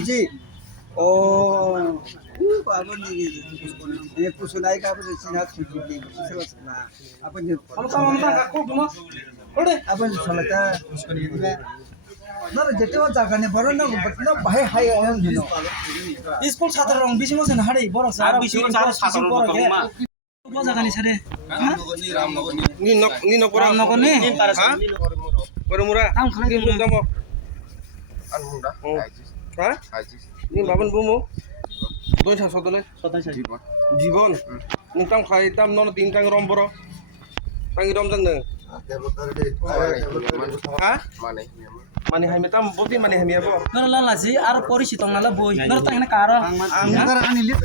hiji. Oh, apa ni? Ini pusulai kapan sih kucing nah, apa ni? Apa ni salahnya? Nara jete wa jaga ne boro na bahai hai ayam dino. School ছাত্র রং বেশি মজা না হারে বড় sir বেশি ছাত্র বড় কে মজা গানি ছাড়ে ni no pora রামনগর নি ha pora mura আম খালি ni mung damo An munda. ha Ajis. ni baban bumu doi sang sodone সদাই ছাড়ে Jibon. জীবন ni tam khai tam non tin tang rom boro tang rom jang ne ha Mane. mani hai metam boti mani hai mi abo নর লালাজি আর পরিচিত নালা বই নর তাংনা কার Angkara ani lit.